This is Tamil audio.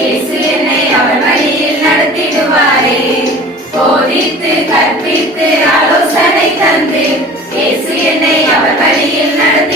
இயேசு என்னை அவர் வழியில் நடத்திடுவாரே. போதித்து கற்பித்து ஆலோசனை தந்து இயேசு என்னை அவர் வழியில் நடத்தி